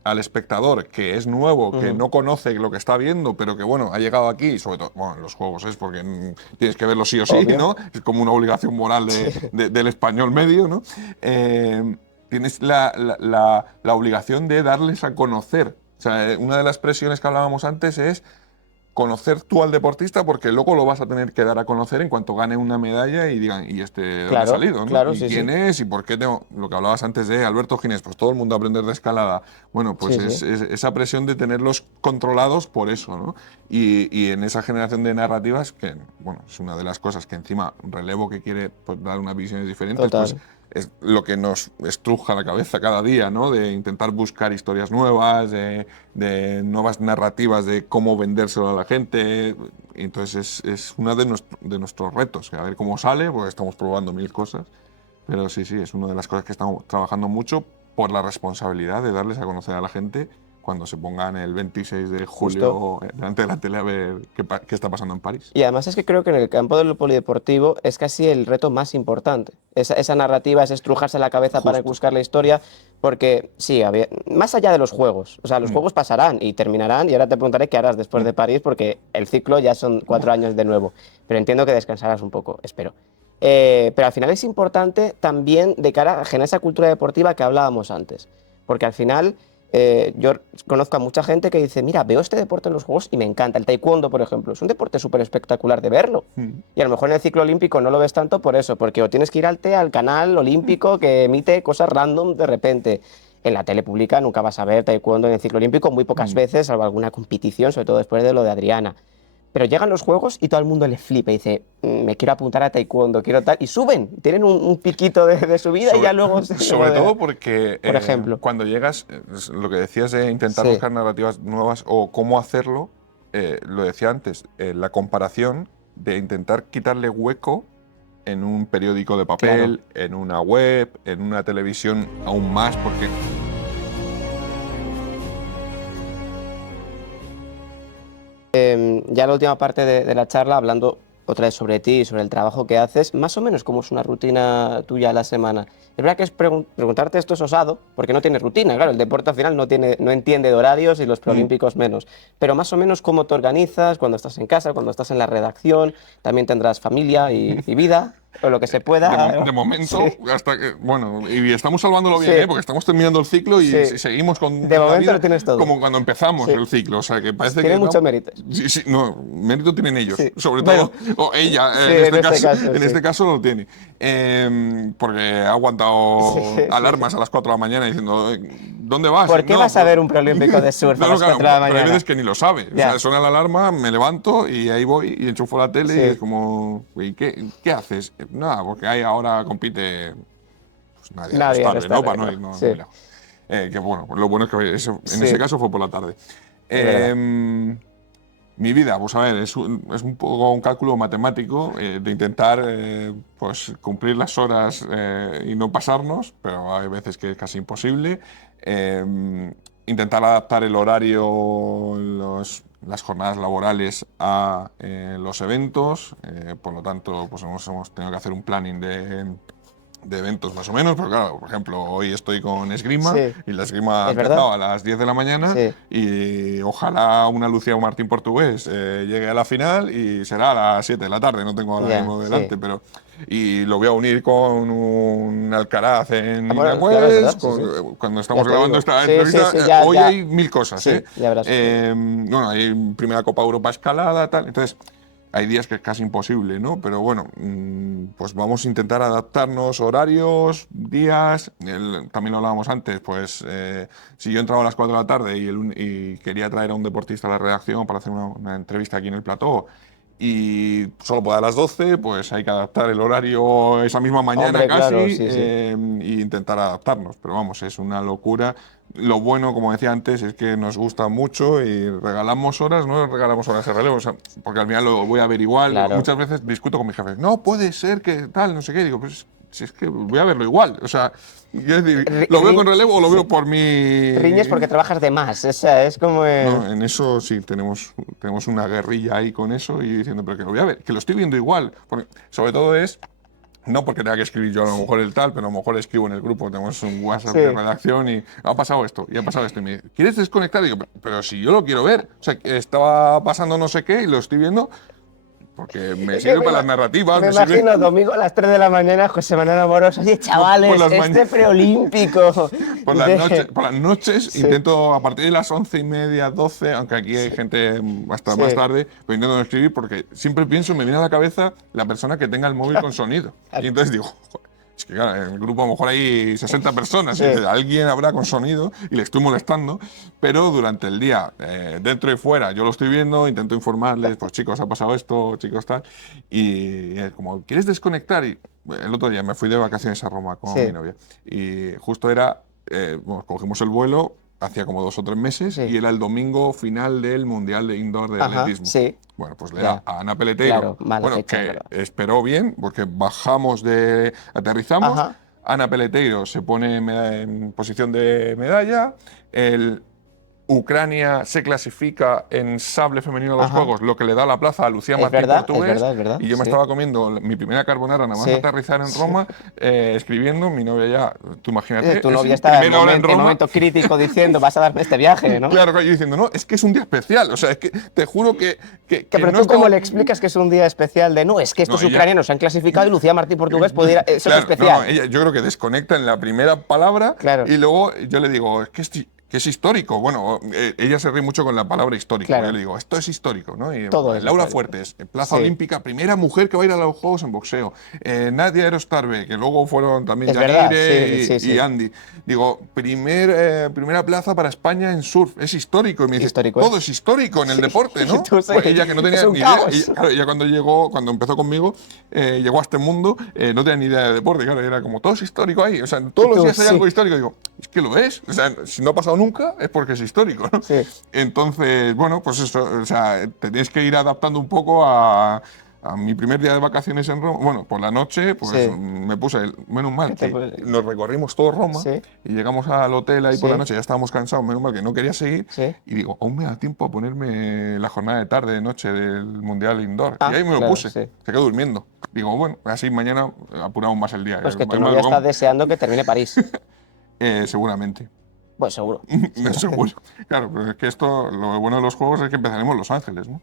al espectador que es nuevo, que Ujú. no conoce lo que está viendo, pero que bueno, ha llegado aquí, y sobre todo, bueno, en los juegos es porque tienes que verlo sí o sí, Obvio. ¿no? Es como una obligación moral del español medio, ¿no? Tienes la obligación de darles a conocer. O sea, una de las presiones que hablábamos antes es conocer tú al deportista porque luego lo vas a tener que dar a conocer en cuanto gane una medalla y digan, ¿y este de dónde ha Claro, salido? ¿No? claro, ¿Y sí, quién sí. es? ¿Y por qué tengo? Lo que hablabas antes de Alberto Ginés, pues todo el mundo a aprender de escalada. Bueno, pues Sí, sí. es esa presión de tenerlos controlados por eso, ¿no? Y en esa generación de narrativas, que bueno, es una de las cosas que encima relevo que quiere pues, dar unas visiones diferentes, pues Total. es lo que nos estruja la cabeza cada día, ¿no? De intentar buscar historias nuevas, de nuevas narrativas de cómo vendérselo a la gente. Entonces es uno de nuestros retos, que a ver cómo sale, porque estamos probando mil cosas. Pero sí, sí, es una de las cosas que estamos trabajando mucho por la responsabilidad de darles a conocer a la gente cuando se pongan el 26 de Justo. julio delante de la tele a ver qué está pasando en París. Y además es que creo que en el campo del polideportivo es casi el reto más importante. Esa narrativa, es estrujarse la cabeza para Justo. buscar la historia, porque sí, más allá de los juegos, o sea, los Mm, juegos pasarán y terminarán, y ahora te preguntaré qué harás después mm. de París, porque el ciclo ya son 4 años de nuevo, pero entiendo que descansarás un poco, espero. Pero al final es importante también de cara a generar esa cultura deportiva que hablábamos antes, porque al final Yo conozco a mucha gente que dice, mira, veo este deporte en los juegos y me encanta. El taekwondo, por ejemplo, es un deporte súper espectacular de verlo. Y a lo mejor en el ciclo olímpico no lo ves tanto por eso, porque o tienes que ir al canal olímpico que emite cosas random de repente. En la tele pública nunca vas a ver taekwondo en el ciclo olímpico, muy pocas veces, salvo alguna competición, sobre todo después de lo de Adriana. Pero llegan los juegos y todo el mundo le flipa y dice, me quiero apuntar a taekwondo, quiero tal, y suben, tienen un piquito de subida y ya luego... Sobre todo porque, por ejemplo, cuando llegas, lo que decías de intentar Sí. buscar narrativas nuevas o cómo hacerlo, lo decía antes, la comparación de intentar quitarle hueco en un periódico de papel, en una web, en una televisión aún más, porque... Ya la última parte de la charla, hablando otra vez sobre ti y sobre el trabajo que haces, más o menos cómo es una rutina tuya a la semana. Es verdad que preguntarte esto es osado, porque no tienes rutina, claro, el deporte al final no entiende de horarios y los preolímpicos menos, pero más o menos cómo te organizas cuando estás en casa, cuando estás en la redacción, también tendrás familia y vida, o lo que se pueda. De momento, Sí. hasta que, bueno, y estamos salvándolo bien, Sí. porque estamos terminando el ciclo y Sí. seguimos con De la momento vida lo tienes todo. como cuando empezamos Sí. el ciclo. O sea, que parece Tiene que mucho mérito. Sí, sí, no, mérito tienen ellos, Sí. sobre Bueno. todo, o ella, Sí, en este caso, sí. este caso lo tiene. Porque ha aguantado Sí, alarmas a las 4 de la mañana diciendo, ¿dónde vas? ¿Por qué vas a ver un preolímpico de surf a las 4 de la Pero hay mañana? veces que ni lo sabe. O Ya. sea, suena la alarma, me levanto y ahí voy y enchufo la tele Sí. y es como, "¿Y qué haces?". Nada, porque ahí ahora compite pues nadie, Nadie, tarde, es ¿no? tarde, Para no ¿no? irnos Sí. muy lejos. Que bueno, pues lo bueno es que eso, en Sí. ese caso fue por la tarde. Es verdad. Mi vida, pues a ver, es un poco un cálculo matemático de intentar pues cumplir las horas y no pasarnos, pero hay veces que es casi imposible. Intentar adaptar el horario, las jornadas laborales a los eventos. Por lo tanto, pues hemos tenido que hacer un planning de eventos más o menos, pero claro, por ejemplo, hoy estoy con esgrima Sí. y la esgrima ha ¿Es verdad? empezado a las 10 de la mañana Sí. y ojalá una Lucía o Martín portugués llegue a la final y será a las 7 de la tarde, no tengo ahora Ya, mismo delante, sí. pero y lo voy a unir con un Alcaraz en bueno, Indiapuez, claro, es verdad, sí, cuando Ya estamos te grabando digo. esta Sí, entrevista, sí, ya, hoy ya. hay mil cosas, Sí, ya verás. bueno, hay primera Copa Europa escalada, tal, entonces hay días que es casi imposible, ¿no? Pero bueno, pues vamos a intentar adaptarnos horarios, días. También lo hablábamos antes, pues si yo entraba a las 4 de la tarde y quería traer a un deportista a la redacción para hacer una entrevista aquí en el plató y solo puede a las 12, pues hay que adaptar el horario esa misma mañana Hombre, casi claro, sí, sí. e intentar adaptarnos. Pero vamos, es una locura. Lo bueno, como decía antes, es que nos gusta mucho y regalamos horas, no regalamos horas de relevo, o sea, porque al final lo voy a ver igual. Claro. Muchas veces discuto con mis jefes, no puede ser que tal, no sé qué. Digo, pues si es que voy a verlo igual. O sea, quiero decir, ¿lo veo con relevo o lo veo por mi...? Riñes porque trabajas de más, esa es como No, en eso sí, tenemos una guerrilla ahí con eso y diciendo, pero que lo voy a ver, que lo estoy viendo igual. Porque, sobre todo es, no porque tenga que escribir yo a lo mejor el tal, pero a lo mejor escribo en el grupo, tenemos un WhatsApp Sí. de redacción y ha pasado esto, y ha pasado esto. Y me dice, ¿quieres desconectar? Y digo, pero si yo lo quiero ver. O sea, que estaba pasando no sé qué y lo estoy viendo porque me Es que sirve para las narrativas. Me sirve- imagino domingo a las 3 de la mañana, José Manuel Amoroso, oye, chavales, por las este preolímpico. Por las noches Sí. intento, a partir de las 11:30, 12, aunque aquí hay gente hasta Sí. más tarde, pero intento no escribir porque siempre pienso, me viene a la cabeza la persona que tenga el móvil con sonido. Y entonces digo, joder, es que claro, en el grupo a lo mejor hay 60 personas, Sí. y alguien habrá con sonido y le estoy molestando, pero durante el día, dentro y fuera, yo lo estoy viendo, intento informarles, pues chicos, ha pasado esto, chicos, tal, y es como, ¿quieres desconectar? Y el otro día me fui de vacaciones a Roma con Sí. mi novia y justo era, bueno, cogimos el vuelo hacía como 2 o 3 meses Sí. y era el domingo final del Mundial de Indoor de Ajá, Atletismo. sí. Bueno, pues le Ya. da a Ana Peleteiro, Claro, mala bueno, fecha, que ¿verdad? esperó bien, porque aterrizamos, Ajá. Ana Peleteiro se pone en posición de medalla, Ucrania se clasifica en sable femenino a los Ajá. Juegos, lo que le da la plaza a Lucía Es Martín verdad, es portugués. verdad, es verdad, Y yo me sí. estaba comiendo mi primera carbonara nada más Sí. aterrizar en Roma, escribiendo, mi novia ya, tú imagínate, Tu es novia está en primera hora en Roma. momento crítico diciendo, vas a darme este viaje, ¿no? Claro, yo diciendo, no, es que es un día especial, o sea, es que te juro que Pero no tú, ¿cómo estaba- le explicas que es un día especial de no? Es que estos No, ella- ucranianos se han clasificado y Lucía Martí Portugués puede ir. Eso Claro, es especial. ella, yo creo que desconecta en la primera palabra Claro. y luego yo le digo, es que que es histórico. Bueno, ella se ríe mucho con la palabra histórico. Claro. Yo le digo, esto es histórico, ¿no? Y, Todo es Laura histórico. Fuertes, Plaza Sí. Olímpica, primera mujer que va a ir a los Juegos en boxeo. Nadia Erostarbe, que luego fueron también Es verdad, Yanire sí, sí, y sí. Andy. Digo, primera plaza para España en surf. Es histórico. Y me dice, Histórico todo es. es histórico en el Sí. deporte, ¿no? Tú sí. Pues ella que no Es tenía un ni idea. caos. Claro, ella cuando empezó conmigo, llegó a este mundo, no tenía ni idea de deporte. Claro, era como, todo es histórico ahí. O sea, todos los Tú días hay sí. algo histórico. Digo, es que lo es. O sea, si no ha pasado nunca, es porque es histórico, ¿no? Sí. Entonces, bueno, pues eso, o sea, te tienes que ir adaptando un poco a mi primer día de vacaciones en Roma. Bueno, por la noche, pues Sí. me puse, menos mal ¿Qué te que puse? nos recorrimos todo Roma Sí. y llegamos al hotel ahí por Sí. la noche, ya estábamos cansados, menos mal que no quería seguir. Sí. Y digo, aún me da tiempo a ponerme la jornada de tarde, de noche del Mundial Indoor. Ah, Y ahí me lo claro, puse, sí. se quedó durmiendo. Digo, bueno, así mañana apuramos más el día. Pues que tu Hoy novia está madrugamos. deseando que termine París. Seguramente. Pues seguro. No, seguro. Claro, pero es que esto, lo bueno de los juegos es que empezaremos en Los Ángeles, ¿no?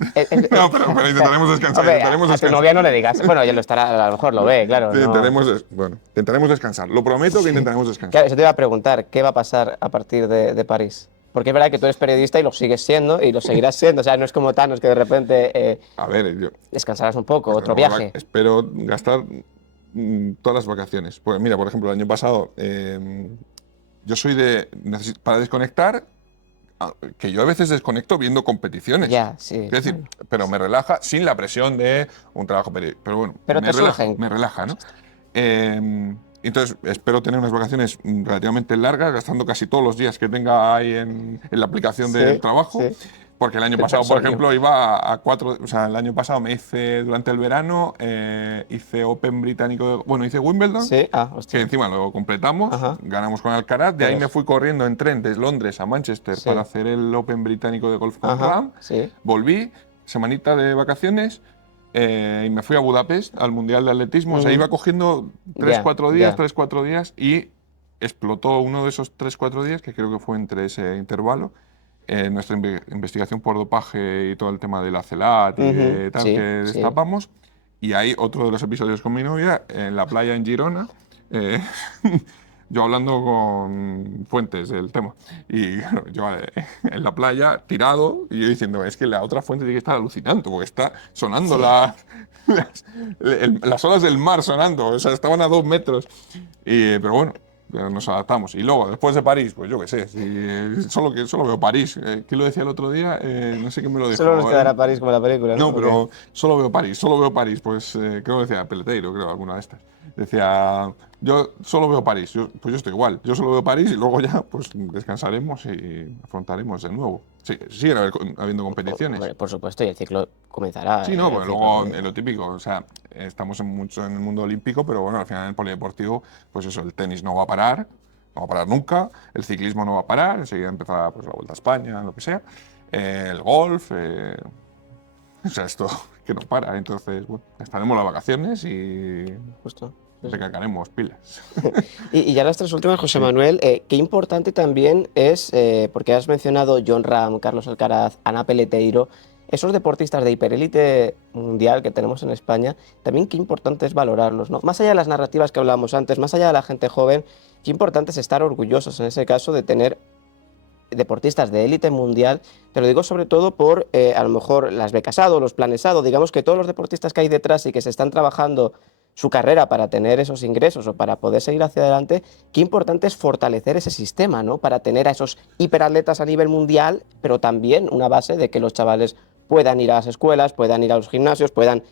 No, pero intentaremos descansar. Hombre, Intentaremos a tu descansar. novia no le digas. Bueno, ella lo estará, a lo mejor lo ve, claro. No. Intentaremos descansar. Lo prometo que intentaremos descansar. Claro, eso te iba a preguntar, ¿qué va a pasar a partir de París? Porque es verdad que tú eres periodista y lo sigues siendo y lo seguirás siendo. O sea, no es como Thanos que de repente A ver, yo descansarás un poco, otro luego viaje. espero gastar todas las vacaciones. Pues mira, por ejemplo, el año pasado, yo soy para desconectar, que yo a veces desconecto viendo competiciones. Ya, sí. Es decir, pero me relaja sin la presión de un trabajo periodístico. Pero bueno, Pero me te relaja, surgen. me relaja, ¿no? Entonces, espero tener unas vacaciones relativamente largas, gastando casi todos los días que tenga ahí en la aplicación Sí, del trabajo. sí. Porque el año El pasado, por personio. ejemplo, iba a 4. O sea, el año pasado me hice durante el verano, hice Open británico. Bueno, hice Wimbledon. Sí, ah, Que hostia. encima lo completamos, Ajá. ganamos con Alcaraz. De ahí Joder. me fui corriendo en tren desde Londres a Manchester Sí. para hacer el Open británico de golf con Ajá, Ram. sí. Volví, semanita de vacaciones. Y me fui a Budapest al Mundial de Atletismo. O sea, iba cogiendo 3-4 días, ya. 3-4 días y explotó uno de esos 3-4 días, que creo que fue entre ese intervalo, nuestra investigación por dopaje y todo el tema de la CELAT y de tal Sí, que sí. destapamos. Y ahí otro de los episodios con mi novia, en la playa en Girona, yo hablando con fuentes del tema. Y claro, yo en la playa, tirado, y yo diciendo, es que la otra fuente tiene que estar alucinando, porque está sonando las olas del mar sonando, o sea, estaban a 2 metros. Pero bueno, nos adaptamos. Y luego, después de París, pues yo qué sé, solo veo París. ¿Quién lo decía el otro día? No sé quién me lo dijo. Solo nos quedará París como la película, ¿no? No, ¿O pero solo veo París. Pues creo que decía Peleteiro, creo, alguna de estas. Decía, yo solo veo París. Pues yo estoy igual. Yo solo veo París y luego ya pues descansaremos y afrontaremos de nuevo. Sí, siguen habiendo competiciones. Hombre, por supuesto, y el ciclo comenzará. Sí, no, el porque ciclo luego de- es lo típico, o sea, estamos mucho en el mundo olímpico, pero bueno, al final en el polideportivo, pues eso, el tenis no va a parar nunca, el ciclismo no va a parar, enseguida empezará pues, la Vuelta a España, lo que sea, el golf, o sea, esto que no para, entonces, bueno, estaremos las vacaciones y Justo. Sí, sí. recargaremos pilas. Y ya las tres últimas, José Sí. Manuel, qué importante también es, porque has mencionado John Ram, Carlos Alcaraz, Ana Peleteiro, esos deportistas de hiperélite mundial que tenemos en España, también qué importante es valorarlos, ¿no? Más allá de las narrativas que hablábamos antes, más allá de la gente joven, qué importante es estar orgullosos en ese caso de tener deportistas de élite mundial. Te lo digo sobre todo por, a lo mejor, las becas ADO, los planes ADO, digamos que todos los deportistas que hay detrás y que se están trabajando su carrera para tener esos ingresos o para poder seguir hacia adelante, qué importante es fortalecer ese sistema, ¿no? Para tener a esos hiperatletas a nivel mundial, pero también una base de que los chavales puedan ir a las escuelas, puedan ir a los gimnasios, puedan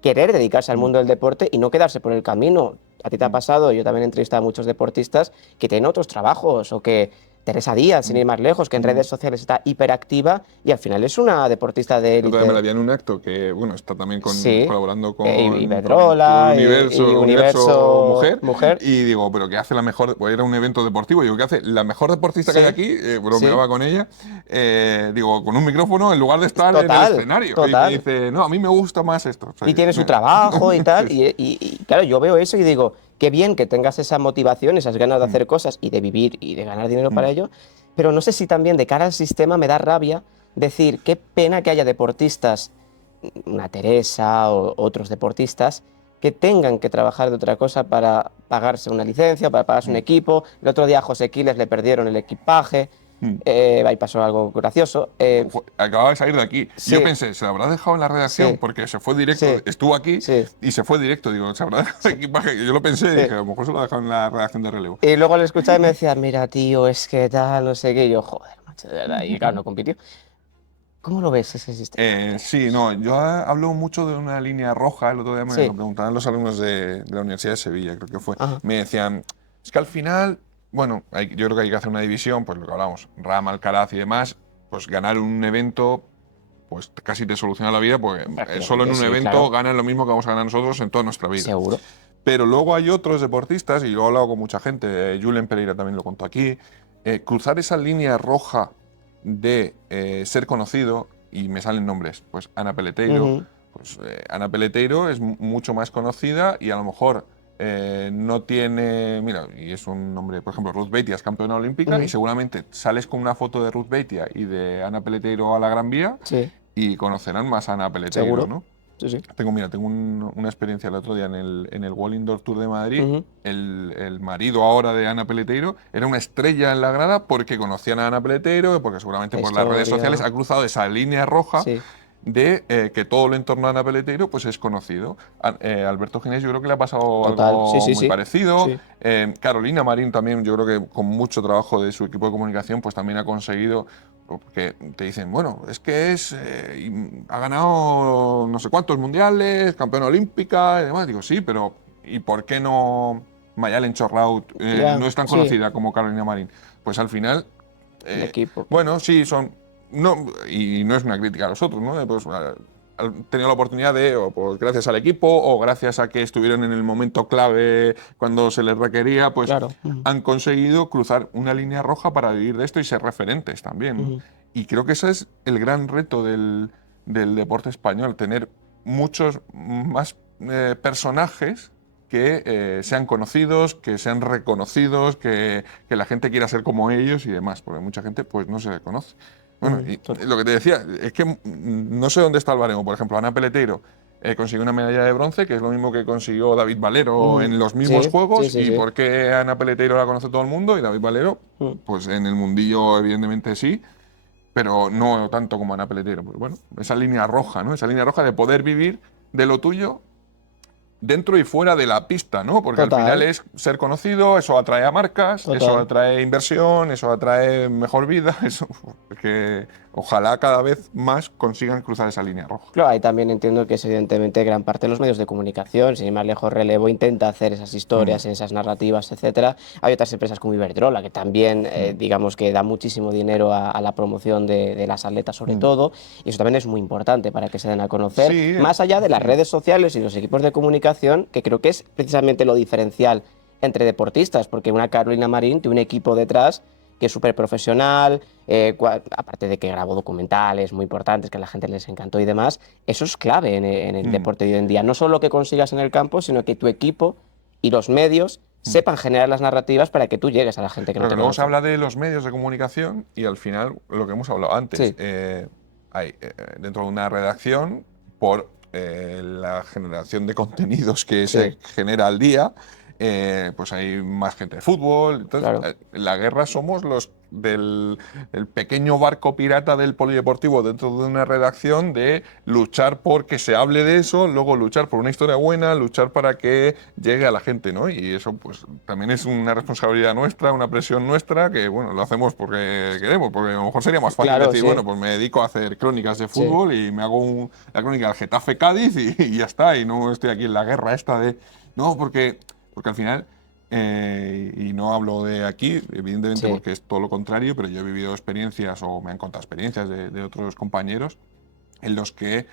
querer dedicarse al mundo del deporte y no quedarse por el camino. A ti te ha pasado, yo también he entrevistado a muchos deportistas que tienen otros trabajos o que Teresa Díaz, sin ir más lejos, que en redes sociales está hiperactiva y al final es una deportista de Yo todavía me la élite. vi en un acto que, bueno, está también Sí, colaborando y con Iberdrola, y Universo Universo Mujer, Mujer. y digo, pero que hace la mejor, pues era un evento deportivo, digo, que hace la mejor deportista que Sí, hay aquí, bromeaba con ella, digo, con un micrófono en lugar de estar en el Total, escenario. Y me total. dice, no, a mí me gusta más esto. O sea, Y tiene su trabajo y tal. Y, claro, yo veo eso y digo, qué bien que tengas esa motivación, esas ganas de hacer cosas y de vivir y de ganar dinero para ello, pero no sé si también de cara al sistema me da rabia decir, qué pena que haya deportistas, una Teresa o otros deportistas, que tengan que trabajar de otra cosa para pagarse una licencia, para pagarse un equipo. El otro día a José Quiles le perdieron el equipaje, ahí pasó algo gracioso. Acababa de salir de aquí. Sí. Yo pensé, ¿se lo habrá dejado en la redacción? Sí. Porque se fue directo, Sí. estuvo aquí Sí. y se fue directo. Digo, ¿se habrá dejado el equipaje? Yo lo pensé y dije, a lo mejor se lo ha dejado en la redacción de relevo. Y luego le escuchaba y me decía, mira, tío, es que tal, no sé qué. Y yo, joder, macho, de verdad. Y claro, no compitió. ¿Cómo lo ves ese sistema? Sí, no, yo hablo mucho de una línea roja. El otro día me Sí. lo preguntaban los alumnos de la Universidad de Sevilla, creo que fue. Ajá. Me decían, es que al final, bueno, yo creo que hay que hacer una división, pues lo que hablamos, Rama, Alcaraz y demás, pues ganar un evento, pues casi te soluciona la vida, porque solo en un sí, evento claro. ganan lo mismo que vamos a ganar nosotros en toda nuestra vida. Seguro. Pero luego hay otros deportistas, y lo he hablado con mucha gente, Julen Pereira también lo contó aquí, cruzar esa línea roja de ser conocido, y me salen nombres, pues Ana Peleteiro. Ujú. Pues Ana Peleteiro es mucho más conocida y a lo mejor no tiene, mira, y es un nombre, por ejemplo, Ruth Beitia es campeona olímpica y seguramente sales con una foto de Ruth Beitia y de Ana Peleteiro a la Gran Vía Sí, y conocerán más a Ana Peleteiro, seguro. ¿no? Sí, sí. Tengo una experiencia el otro día en el World Indoor Tour de Madrid. Ujú. El marido ahora de Ana Peleteiro era una estrella en la grada porque conocían a Ana Peleteiro, porque seguramente La por las redes historia. sociales ha cruzado esa línea roja Sí. de que todo el entorno de Ana Peleteiro pues es conocido. Alberto Ginés yo creo que le ha pasado Total. algo Sí, sí, muy sí. parecido. Sí. Carolina Marín también, yo creo que con mucho trabajo de su equipo de comunicación pues también ha conseguido, porque te dicen, bueno, es que ha ganado no sé cuántos mundiales, campeona olímpica y demás. Digo, sí, pero ¿y por qué no Mayalen Chorraut Ya, no es tan sí. conocida como Carolina Marín? Pues al final, El equipo. bueno, sí, no, y no es una crítica a los otros, ¿no? Pues han tenido la oportunidad o pues, gracias al equipo o gracias a que estuvieron en el momento clave cuando se les requería, pues Claro. Ujú. han conseguido cruzar una línea roja para vivir de esto y ser referentes también, ¿no? Ujú. Y creo que ese es el gran reto del deporte español, tener muchos más personajes que sean conocidos, que sean reconocidos, que la gente quiera ser como ellos y demás, porque mucha gente pues no se conoce. Bueno, y lo que te decía, es que no sé dónde está el baremo. Por ejemplo, Ana Peleteiro consiguió una medalla de bronce, que es lo mismo que consiguió David Valero en los mismos Sí, Juegos. sí, sí, ¿Y sí. por qué Ana Peleteiro la conoce todo el mundo y David Valero? Pues en el mundillo evidentemente sí, pero no tanto como Ana Peleteiro. Pues bueno, esa línea roja, ¿no? Esa línea roja de poder vivir de lo tuyo dentro y fuera de la pista, ¿no? Porque Total. al final es ser conocido, eso atrae a marcas, Total. eso atrae inversión, eso atrae mejor vida, eso que ojalá cada vez más consigan cruzar esa línea roja. Claro, ahí también entiendo que es evidentemente gran parte de los medios de comunicación, sin ir más lejos, Relevo intenta hacer esas historias, esas narrativas, etcétera. Hay otras empresas como Iberdrola que también, digamos que da muchísimo dinero a la promoción de las atletas sobre todo, y eso también es muy importante para que se den a conocer, Sí, más allá de las redes sociales y los equipos de comunicación, que creo que es precisamente lo diferencial entre deportistas, porque una Carolina Marín tiene un equipo detrás que es súper profesional, aparte de que grabó documentales muy importantes que a la gente les encantó y demás, eso es clave en el deporte de hoy en día. No solo lo que consigas en el campo, sino que tu equipo y los medios sepan generar las narrativas para que tú llegues a la gente que no Pero te que luego se conoce. habla de los medios de comunicación y al final lo que hemos hablado antes, Sí. hay dentro de una redacción por la generación de contenidos que Sí. se genera al día, pues hay más gente de fútbol. Entonces, Claro. la guerra somos los del el pequeño barco pirata del polideportivo dentro de una redacción de luchar por que se hable de eso, luego luchar por una historia buena, luchar para que llegue a la gente, ¿no? Y eso pues también es una responsabilidad nuestra, una presión nuestra, que bueno, lo hacemos porque queremos, porque a lo mejor sería más fácil Claro, decir, sí. bueno, pues me dedico a hacer crónicas de fútbol y me hago la crónica del Getafe Cádiz y ya está, y no estoy aquí en la guerra esta de... No, porque al final... y no hablo de aquí, evidentemente, Sí. porque es todo lo contrario, pero yo he vivido experiencias o me han contado experiencias de otros compañeros en los que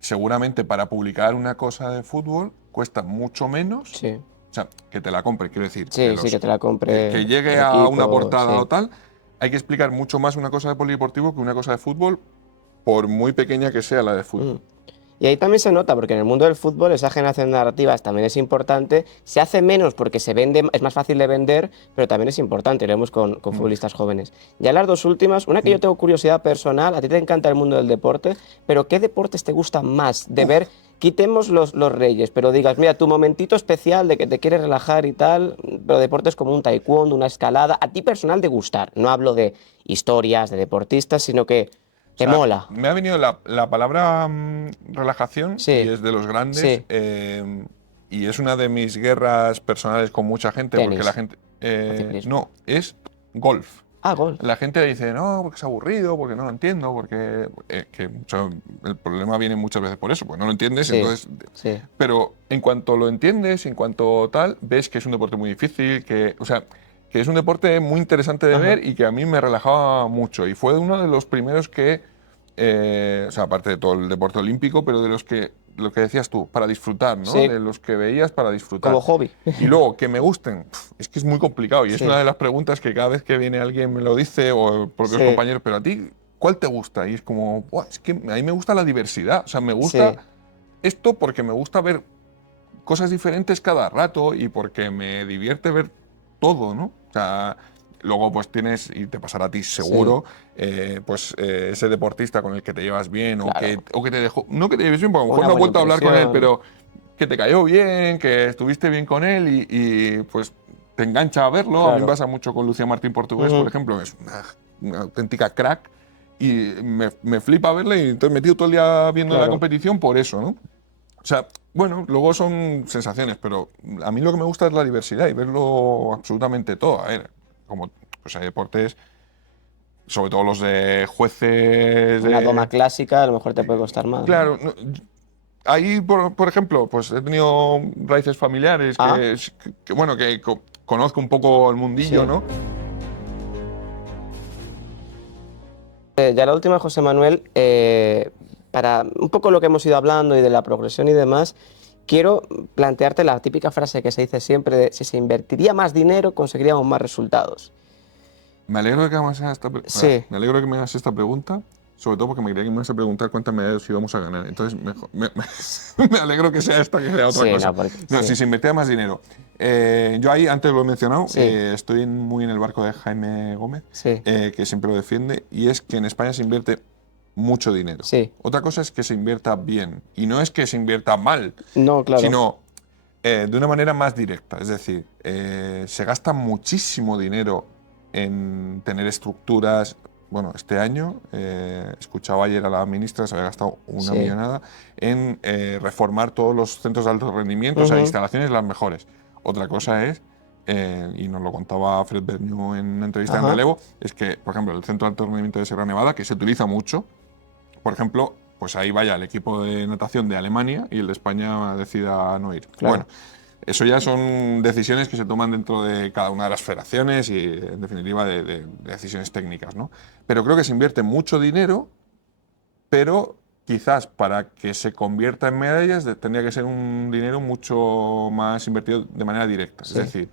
seguramente para publicar una cosa de fútbol cuesta mucho menos, Sí. o sea, que te la compre, quiero decir, Sí, sí, que te la compre que llegue el a una equipo, portada sí. o tal, hay que explicar mucho más una cosa de polideportivo que una cosa de fútbol, por muy pequeña que sea la de fútbol. Y ahí también se nota, porque en el mundo del fútbol esa generación de narrativas también es importante. Se hace menos porque se vende, es más fácil de vender, pero también es importante, lo vemos con futbolistas jóvenes. Ya las dos últimas, una que yo tengo curiosidad personal, a ti te encanta el mundo del deporte, pero ¿qué deportes te gustan más de ver quitemos los reyes, pero digas, mira, tu momentito especial de que te quieres relajar y tal, pero deportes como un taekwondo, una escalada, a ti personal de gustar. No hablo de historias, de deportistas, sino que O te sea, mola. me ha venido la palabra relajación y Sí, es de los grandes. sí, Y es una de mis guerras personales con mucha gente, porque la tenis gente. o ciclismo. No, es golf. Ah, golf. La gente dice, no, porque es aburrido, porque no lo entiendo, porque. O sea, el problema viene muchas veces por eso, porque no lo entiendes, Sí, entonces. sí. Pero en cuanto lo entiendes, en cuanto tal, ves que es un deporte muy difícil, o sea, que es un deporte muy interesante de Ajá. ver y que a mí me relajaba mucho. Y fue uno de los primeros que, o sea, aparte de todo el deporte olímpico, pero de los que, lo que decías tú, para disfrutar, ¿no? Sí, De los que veías para como disfrutar. hobby. Y luego, que me gusten, es que es muy complicado y es una Sí, de las preguntas que cada vez que viene alguien me lo dice o propios sí, compañeros, pero a ti, ¿cuál te gusta? Y es como, "Buah, es que a mí me gusta la diversidad, o sea, me gusta sí, esto porque me gusta ver cosas diferentes cada rato y porque me divierte ver todo, ¿no? O sea, luego pues tienes, y te pasará a ti sí, seguro, ese deportista con el que te llevas bien claro. o que te dejó, no que te lleves bien, porque a lo mejor Una no has buena vuelto a hablar con él, impresión. pero que te cayó bien, que estuviste bien con él pues te engancha a verlo. A mí me Claro. pasa mucho con Lucía Martín Portugués, por Ujú. ejemplo, que es una auténtica crack y me flipa verle y entonces me tiro todo el día viendo la Claro. competición por eso, ¿no? O sea, bueno, luego son sensaciones, pero a mí lo que me gusta es la diversidad y verlo absolutamente todo. A ver, como pues hay deportes, sobre todo los de jueces, Una doma clásica a lo mejor te puede costar más, ¿no? claro, ahí, por ejemplo, pues he tenido raíces familiares Ah, bueno, que conozco un poco el mundillo, sí. ¿no? Ya la última, José Manuel, para un poco lo que hemos ido hablando y de la progresión y demás, quiero plantearte la típica frase que se dice siempre de si se invertiría más dinero, conseguiríamos más resultados. Me alegro de que Sí, me alegro de que me hagas esta pregunta, sobre todo porque me creía que me ibas a preguntar cuántas medallas íbamos a ganar. Entonces, me alegro que sea esta que sea otra sí, cosa. no, porque, No, si sí, se invertía más dinero. Yo ahí, antes lo he mencionado, sí, estoy muy en el barco de Jaime Gómez, sí, que siempre lo defiende, y es que en España se invierte mucho dinero. sí. Otra cosa es que se invierta bien, y no es que se invierta mal, No, claro, sino de una manera más directa. Es decir, se gasta muchísimo dinero en tener estructuras. Bueno, este año, escuchaba ayer a la ministra, se había gastado una sí. millonada en reformar todos los centros de alto rendimiento, o sea, Ujú, instalaciones las mejores. Otra cosa es, y nos lo contaba Fred Berniu en una entrevista en ajá, Relevo, es que, por ejemplo, el centro de alto rendimiento de Sierra Nevada, que se utiliza mucho, por ejemplo, pues ahí vaya el equipo de natación de Alemania y el de España decida no ir. Bueno, claro, eso ya son decisiones que se toman dentro de cada una de las federaciones y, en definitiva, de decisiones técnicas, ¿no? Pero creo que se invierte mucho dinero, pero quizás para que se convierta en medallas tendría que ser un dinero mucho más invertido de manera directa. Es sí, decir,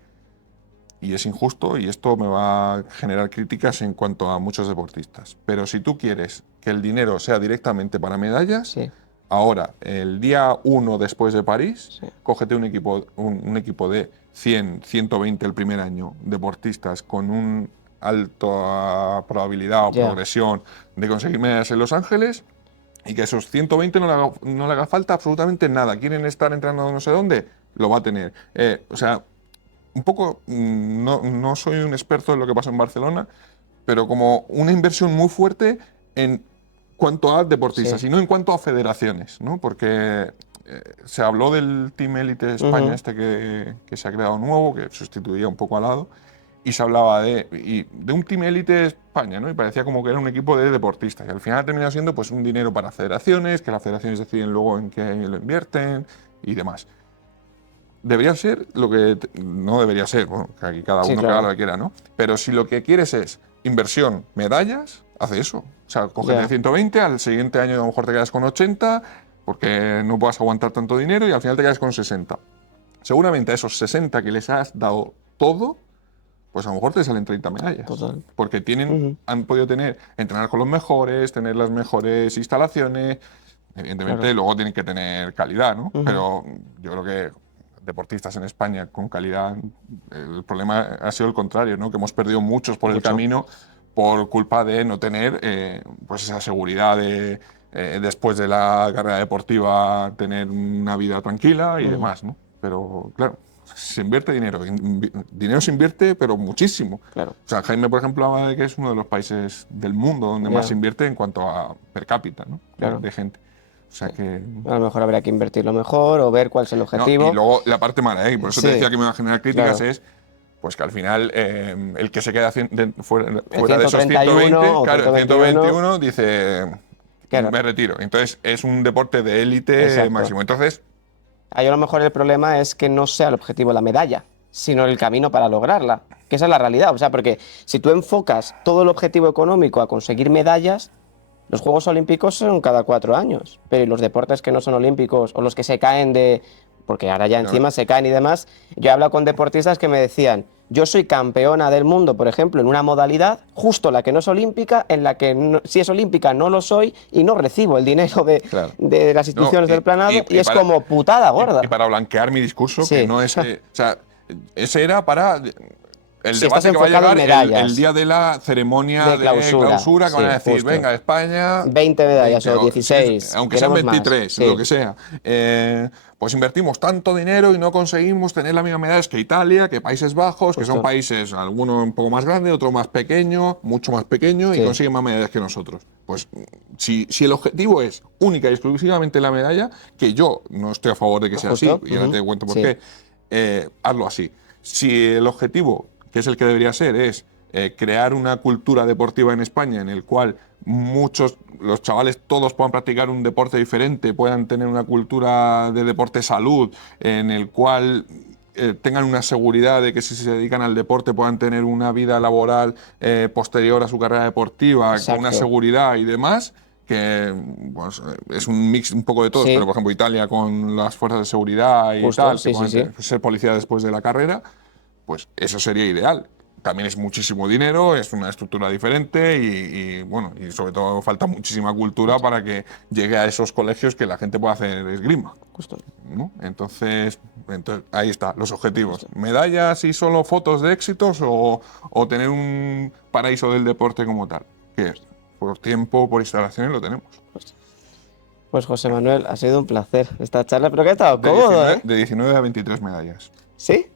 y es injusto y esto me va a generar críticas en cuanto a muchos deportistas. Pero si tú quieres que el dinero sea directamente para medallas, sí, ahora, el día 1 después de París, sí, cógete un equipo de 100, 120 el primer año, deportistas con un alta probabilidad o ya, progresión de conseguir medallas en Los Ángeles y que a esos 120 no le haga falta absolutamente nada. ¿Quieren estar entrenando no sé dónde? Lo va a tener. O sea, un poco, no soy un experto en lo que pasa en Barcelona, pero como una inversión muy fuerte en cuanto a deportistas sí, y no en cuanto a federaciones, ¿no? Porque se habló del Team Elite de España, ujú, este que se ha creado nuevo, que sustituía un poco al lado, y se hablaba de un Team Elite de España, ¿no? Y parecía como que era un equipo de deportistas, y al final ha terminado siendo pues un dinero para federaciones, que las federaciones deciden luego en qué lo invierten y demás. Debería ser lo que. No debería ser, bueno, que aquí cada sí, uno que haga lo claro, que quiera, ¿no? Pero si lo que quieres es inversión, medallas, hace eso. O sea, cógete ya, 120, al siguiente año a lo mejor te quedas con 80, porque no puedas aguantar tanto dinero y al final te quedas con 60. Seguramente a esos 60 que les has dado todo, pues a lo mejor te salen 30 medallas. total, Porque ujú, han podido entrenar con los mejores, tener las mejores instalaciones. Evidentemente, claro, luego tienen que tener calidad, ¿no? ujú, Pero yo creo que deportistas en España con calidad, el problema ha sido el contrario, ¿no? Que hemos perdido muchos por el mucho, camino por culpa de no tener pues esa seguridad después de la carrera deportiva tener una vida tranquila y demás, ¿no? Pero claro, se invierte dinero. Dinero se invierte, pero muchísimo. Claro. O sea, Jaime, por ejemplo, habla de que es uno de los países del mundo donde más se invierte en cuanto a per cápita, ¿no? Claro. De gente. O sea que... A lo mejor habría que invertirlo mejor o ver cuál es el objetivo. No, y luego la parte mala, y por eso te Sí. decía que me iba a generar críticas, Claro. es pues que al final el que se queda fuera de esos 131 120, o claro, el 121, 121 dice, Claro. me retiro. Entonces es un deporte de élite Exacto. máximo. Entonces, Ahí a lo mejor el problema es que no sea el objetivo la medalla, sino el camino para lograrla. Que esa es la realidad. O sea, porque si tú enfocas todo el objetivo económico a conseguir medallas, los Juegos Olímpicos son cada 4 años. Pero ¿y los deportes que no son olímpicos o los que se caen de... Porque ahora ya encima se caen y demás. Yo he hablado con deportistas que me decían, yo soy campeona del mundo, por ejemplo, en una modalidad, justo la que no es olímpica, en la que si es olímpica no lo soy y no recibo el dinero de, Claro. de las instituciones No, del planado y es para- como putada gorda. Y para blanquear mi discurso, Sí. que no es. O sea, ese era para. El Si estás debate que va a enfocado en llegar medallas. el día de la ceremonia De de clausura, que van a sí, decir, justo. venga, España. 20 medallas o si 16, aunque sean queremos más, 23, sí. lo que sea. Pues invertimos tanto dinero y no conseguimos tener las mismas medallas que Italia, que Países Bajos, que son Justo. países, algunos un poco más grandes, otro más pequeño, mucho más pequeño, Sí. y consiguen más medallas que nosotros. Pues si el objetivo es única y exclusivamente la medalla, que yo no estoy a favor de que sea Justo, así, y ahora te cuento por sí. qué, hazlo así. Si el objetivo, que es el que debería ser, es crear una cultura deportiva en España en el cual los chavales todos puedan practicar un deporte diferente, puedan tener una cultura de deporte salud, en el cual tengan una seguridad de que si se dedican al deporte puedan tener una vida laboral posterior a su carrera deportiva, con una Exacto. seguridad y demás, que pues, es un mix un poco de todos, Sí. pero por ejemplo Italia con las fuerzas de seguridad y Justo, tal, sí, que puedan sí, sí. ser policía después de la carrera, pues eso sería ideal. También es muchísimo dinero, es una estructura diferente bueno, y sobre todo falta muchísima cultura para que llegue a esos colegios que la gente pueda hacer esgrima, Justo. ¿no? Entonces ahí está, los objetivos. ¿Medallas y solo fotos de éxitos o tener un paraíso del deporte como tal? ¿Qué es? Por tiempo, por instalaciones lo tenemos. Pues José Manuel, ha sido un placer esta charla, pero que ha estado cómodo, ¿eh? De 19 a 23 medallas. ¿Sí?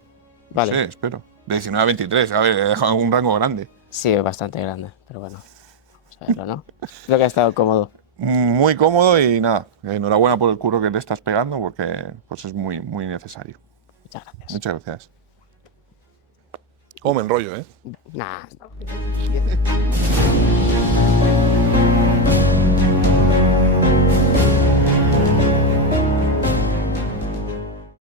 Vale. Sí, espero. De 19 a 23, a ver, he dejado un rango grande. Sí, es bastante grande, pero bueno, vamos a verlo, ¿no? Creo que ha estado cómodo. Muy cómodo y nada, enhorabuena por el curro que te estás pegando porque pues es muy, muy necesario. Muchas gracias. Muchas gracias. ¿Cómo me enrollo, eh? Nah, está bien.